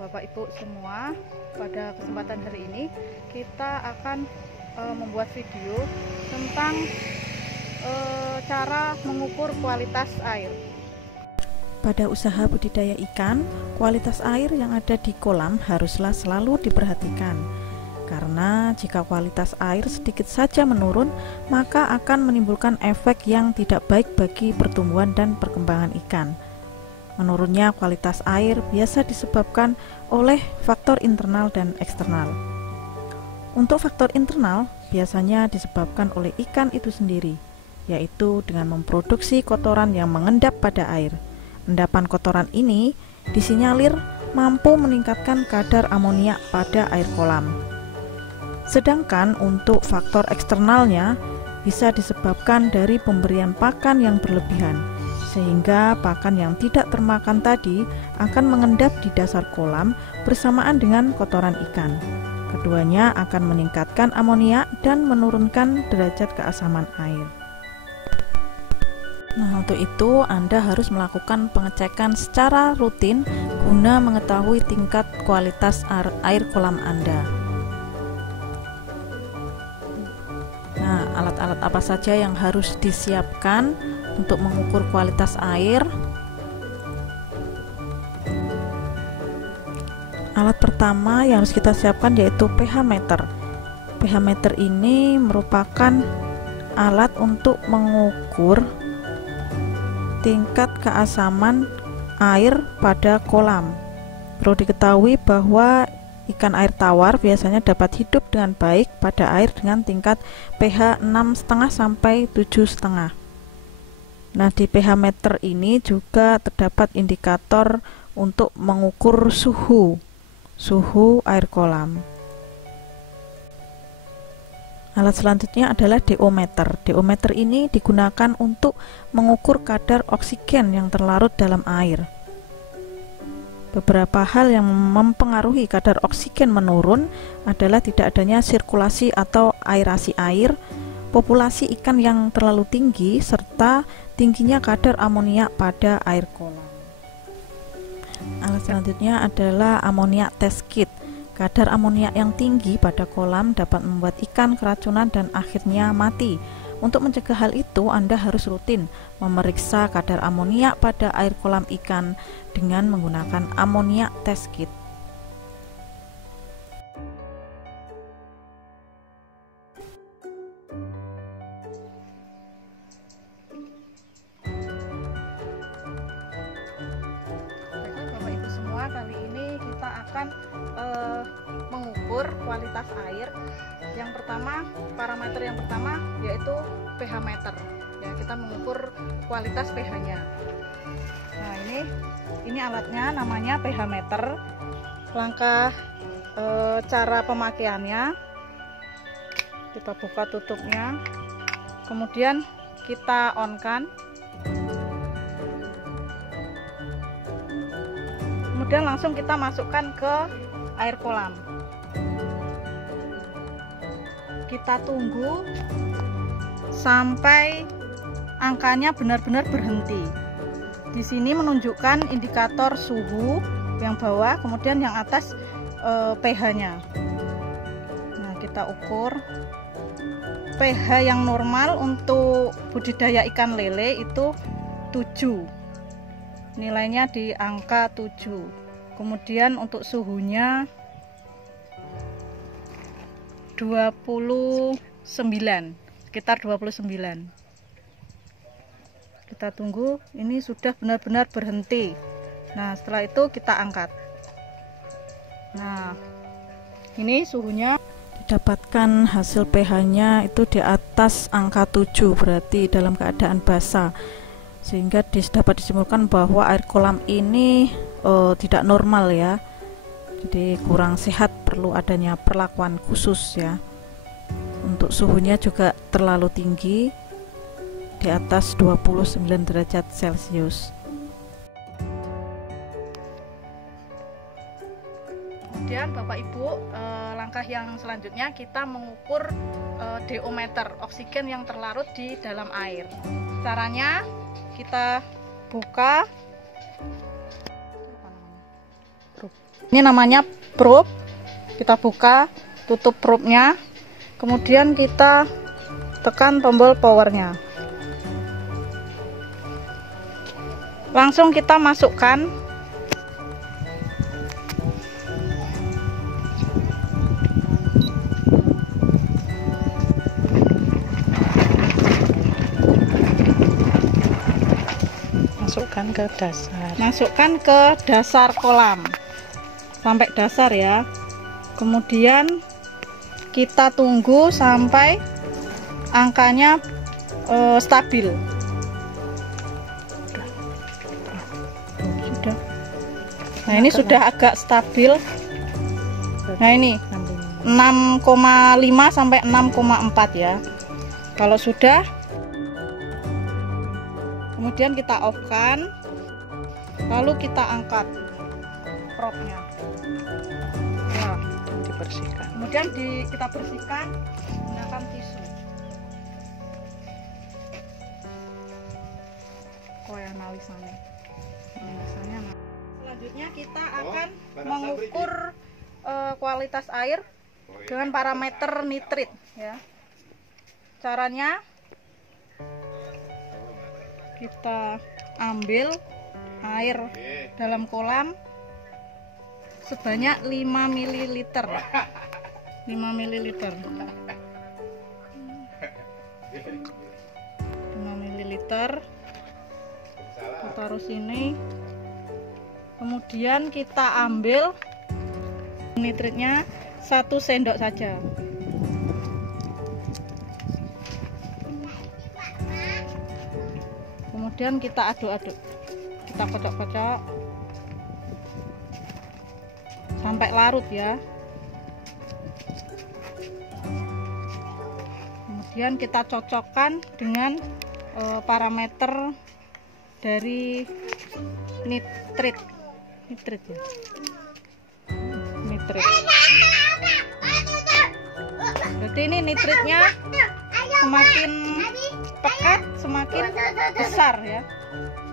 Bapak Ibu semua, pada kesempatan hari ini kita akan membuat video tentang cara mengukur kualitas air. Pada usaha budidaya ikan, kualitas air yang ada di kolam haruslah selalu diperhatikan. Karena jika kualitas air sedikit saja menurun, maka akan menimbulkan efek yang tidak baik bagi pertumbuhan dan perkembangan ikan. Menurunnya kualitas air biasa disebabkan oleh faktor internal dan eksternal. Untuk faktor internal biasanya disebabkan oleh ikan itu sendiri, yaitu dengan memproduksi kotoran yang mengendap pada air. Endapan kotoran ini disinyalir mampu meningkatkan kadar amoniak pada air kolam. Sedangkan untuk faktor eksternalnya bisa disebabkan dari pemberian pakan yang berlebihan, sehingga pakan yang tidak termakan tadi akan mengendap di dasar kolam bersamaan dengan kotoran ikan. Keduanya akan meningkatkan amoniak dan menurunkan derajat keasaman air. Nah, untuk itu Anda harus melakukan pengecekan secara rutin guna mengetahui tingkat kualitas air kolam Anda. Nah, alat-alat apa saja yang harus disiapkan untuk mengukur kualitas air? Alat pertama yang harus kita siapkan yaitu pH meter. pH meter ini merupakan alat untuk mengukur tingkat keasaman air pada kolam. Perlu diketahui bahwa ikan air tawar biasanya dapat hidup dengan baik pada air dengan tingkat pH 6,5 sampai 7,5. Nah, di pH meter ini juga terdapat indikator untuk mengukur suhu air kolam. Alat selanjutnya adalah DO meter. DO meter ini digunakan untuk mengukur kadar oksigen yang terlarut dalam air. Beberapa hal yang mempengaruhi kadar oksigen menurun adalah tidak adanya sirkulasi atau aerasi air, populasi ikan yang terlalu tinggi, serta tingginya kadar amoniak pada air kolam. Alat selanjutnya adalah amoniak test kit. Kadar amoniak yang tinggi pada kolam dapat membuat ikan keracunan dan akhirnya mati. Untuk mencegah hal itu, Anda harus rutin memeriksa kadar amoniak pada air kolam ikan dengan menggunakan amoniak test kit. Bapak Ibu semua, kali ini kita akan mengukur kualitas air. Yang pertama, parameter yang pertama yaitu pH meter. Ya, kita mengukur kualitas pH-nya. Nah, ini alatnya namanya pH meter. Langkah cara pemakaiannya, kita buka tutupnya, kemudian kita on-kan. Kemudian langsung kita masukkan ke air kolam. Kita tunggu sampai angkanya benar-benar berhenti. Di sini menunjukkan indikator suhu yang bawah, kemudian yang atas pH-nya. Nah, kita ukur pH yang normal untuk budidaya ikan lele itu 7. Nilainya di angka 7. Kemudian untuk suhunya 29, sekitar 29. Kita tunggu, ini sudah benar-benar berhenti. Nah, setelah itu kita angkat. Nah, ini suhunya. Didapatkan hasil pH-nya itu di atas angka 7, berarti dalam keadaan basah, sehingga dapat disimpulkan bahwa air kolam ini tidak normal ya, jadi kurang sehat, perlu adanya perlakuan khusus ya. Untuk suhunya juga terlalu tinggi, di atas 29 derajat Celcius. Kemudian Bapak Ibu, langkah yang selanjutnya kita mengukur DO meter, oksigen yang terlarut di dalam air. Caranya kita buka Ini namanya probe. Kita buka, tutup probe-nya, kemudian kita tekan tombol powernya. Langsung kita masukkan masukkan ke dasar kolam sampai dasar ya. Kemudian kita tunggu sampai angkanya stabil. Sudah. Nah, ini sudah agak stabil. Nah, ini 6,5 sampai 6,4 ya. Kalau sudah, kemudian kita off-kan, lalu kita angkat probe-nya. Nah, dibersihkan. Kemudian kita bersihkan menggunakan tisu. Analisanya. Selanjutnya kita akan mengukur kualitas air dengan parameter nitrit ya. Caranya kita ambil air dalam kolam sebanyak 5 ml. 5 ml. 5 ml. Kita taruh sini. Kemudian kita ambil nitritnya 1 sendok saja. Kemudian kita aduk-aduk, kita kocok-kocok sampai larut ya. Kemudian kita cocokkan dengan parameter dari nitrit ya. Nitrit. Berarti ini nitritnya semakin pekat semakin besar ya,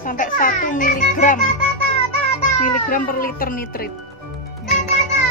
sampai 1 mg per liter nitrit.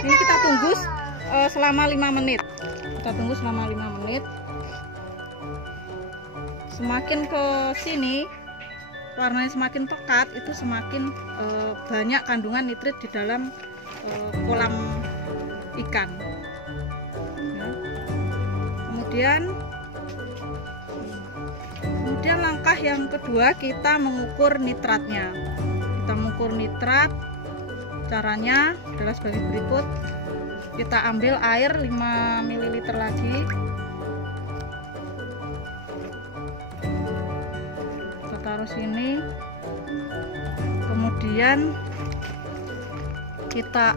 Ini kita tunggu selama 5 menit. Kita tunggu selama 5 menit. Semakin ke sini warnanya semakin pekat, itu semakin banyak kandungan nitrit di dalam kolam ikan ya. Kemudian langkah yang kedua, kita mengukur nitratnya. Kita mengukur nitrat, caranya adalah sebagai berikut. Kita ambil air 5 ml lagi, kita taruh sini, kemudian kita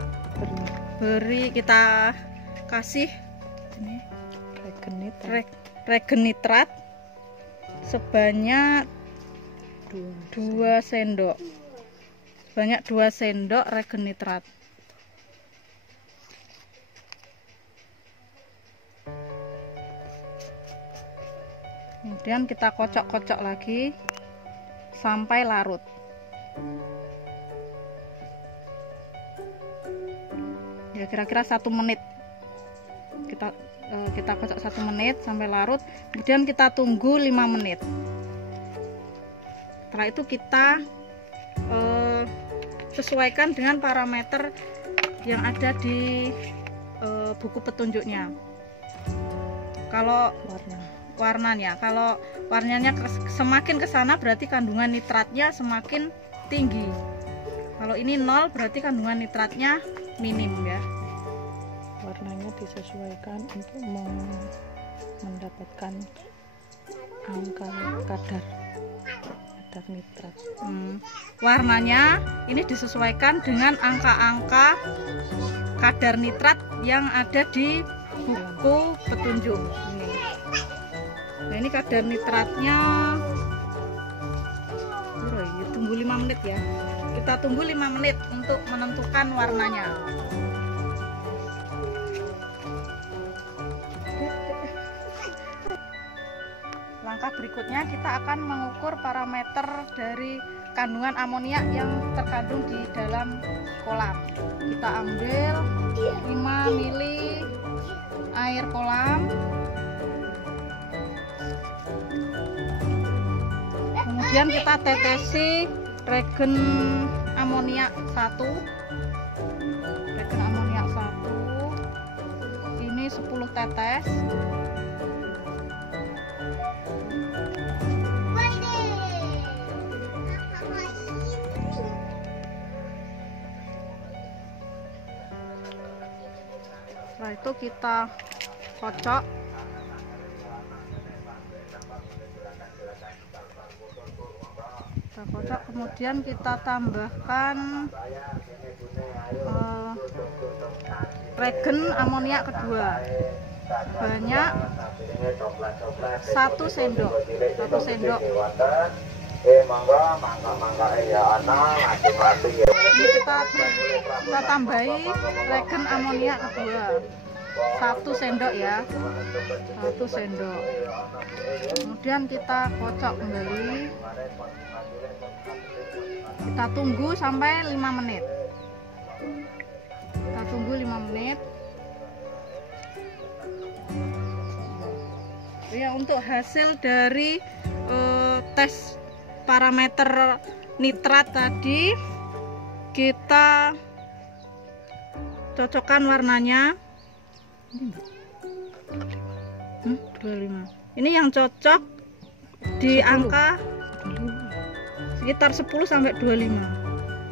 kasih ini regen nitrat sebanyak 2 sendok. Sebanyak 2 sendok regen nitrat. Kemudian kita kocok-kocok lagi sampai larut. Ya, kira-kira 1 menit. Kita kocok 1 menit sampai larut. Kemudian kita tunggu 5 menit. Setelah itu kita sesuaikan dengan parameter yang ada di buku petunjuknya. Kalau warnanya, kalau warnanya semakin ke sana berarti kandungan nitratnya semakin tinggi. Kalau ini 0 berarti kandungan nitratnya minim ya. Warnanya disesuaikan untuk mendapatkan angka kadar nitrat. Warnanya ini disesuaikan dengan angka-angka kadar nitrat yang ada di buku petunjuk ini. Nah, ini kadar nitratnya, tunggu 5 menit ya. Kita tunggu 5 menit untuk menentukan warnanya. Langkah berikutnya kita akan mengukur parameter dari kandungan amoniak yang terkandung di dalam kolam. Kita ambil 5 mili air kolam, kemudian kita tetesi regen amoniak 1. Regen amoniak 1 ini 10 tetes. Setelah itu kita kocok. Kemudian kita tambahkan regen amoniak kedua sebanyak 1 sendok. Kita tambahi regen amoniak kedua 1 sendok ya, 1 sendok. Kemudian kita kocok kembali. Kita tunggu sampai 5 menit. Kita tunggu 5 menit. Ya, untuk hasil dari tes parameter nitrat tadi, kita cocokkan warnanya. 25. Ini yang cocok di angka sekitar 10 sampai 25.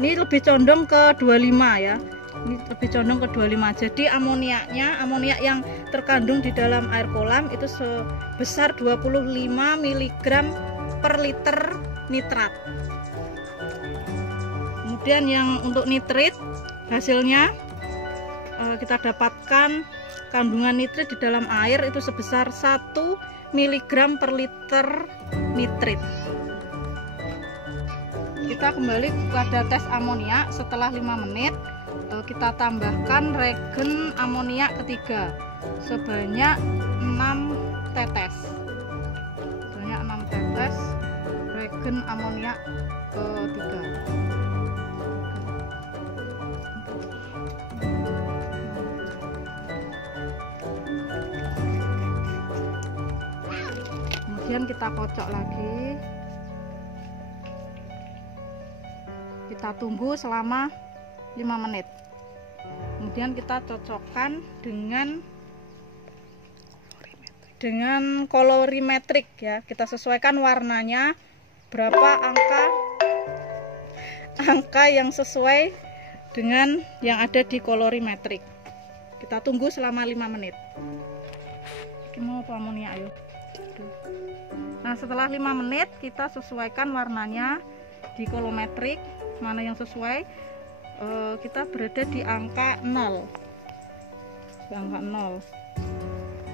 Ini lebih condong ke 25 ya. Ini lebih condong ke 25. Jadi amoniak yang terkandung di dalam air kolam itu sebesar 25 mg per liter nitrat. Kemudian yang untuk nitrit, hasilnya kita dapatkan kandungan nitrit di dalam air itu sebesar 1 mg per liter nitrit. Kita kembali pada tes amoniak. Setelah 5 menit kita tambahkan regen amoniak ketiga sebanyak 6 tetes. Sebanyak 6 tetes regen amoniak ketiga. Kemudian kita kocok lagi. Kita tunggu selama 5 menit. Kemudian kita cocokkan dengan kolorimetrik ya. Kita sesuaikan warnanya berapa angka yang sesuai dengan yang ada di kolorimetrik. Kita tunggu selama 5 menit. Mau amoniak ayo. Nah, setelah 5 menit kita sesuaikan warnanya di kolorimetrik, mana yang sesuai. Kita berada di angka 0.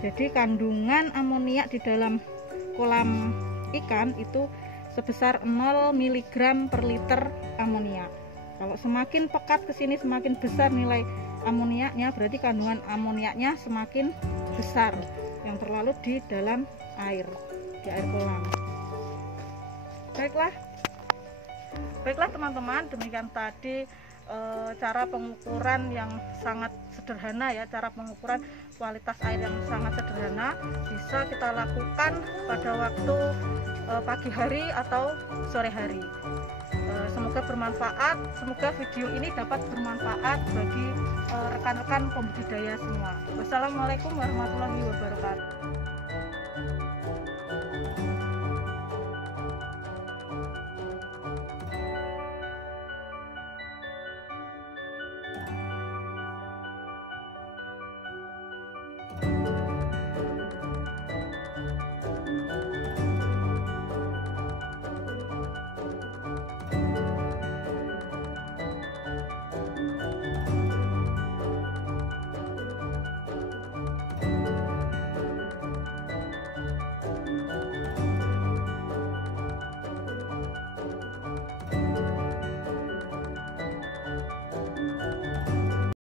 Jadi kandungan amoniak di dalam kolam ikan itu sebesar 0 mg per liter amoniak. Kalau semakin pekat ke sini, semakin besar nilai amoniaknya, berarti kandungan amoniaknya semakin besar yang terlalu di dalam air, di air kolam. Baiklah teman-teman, demikian tadi cara pengukuran yang sangat sederhana ya, cara pengukuran kualitas air yang sangat sederhana, bisa kita lakukan pada waktu pagi hari atau sore hari. Semoga bermanfaat, semoga video ini dapat bermanfaat bagi rekan-rekan pembudidaya semua. Wassalamualaikum warahmatullahi wabarakatuh.